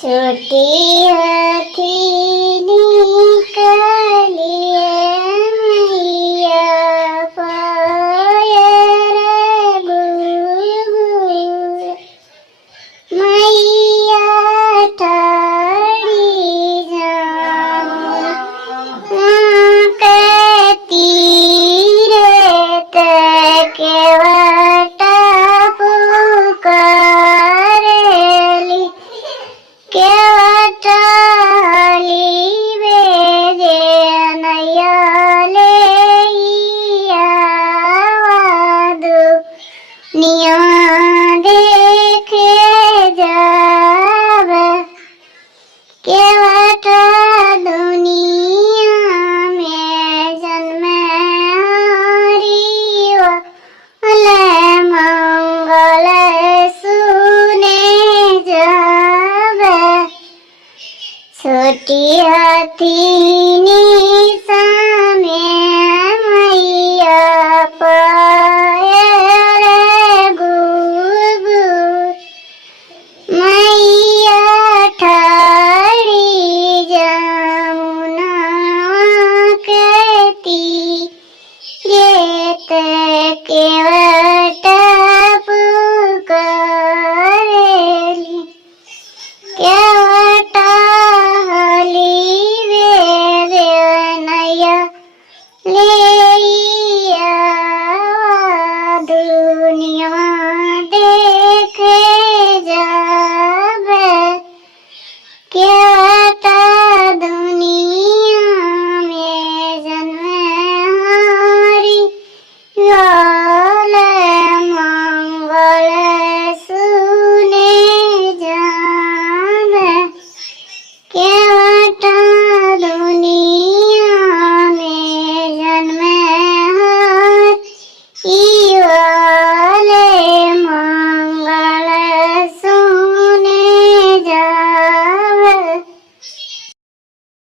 छोटी हाथीनी कालिया मैया पायर गुगु मैया ठाड़ी जाऊं तीर तक पुकारेली केवटाली बेजे नयाले आवादु निया देखे जावे केवटा दुनिया में जन्मे हरिवा ले मंगल सुने जावे छोटी हाथीनी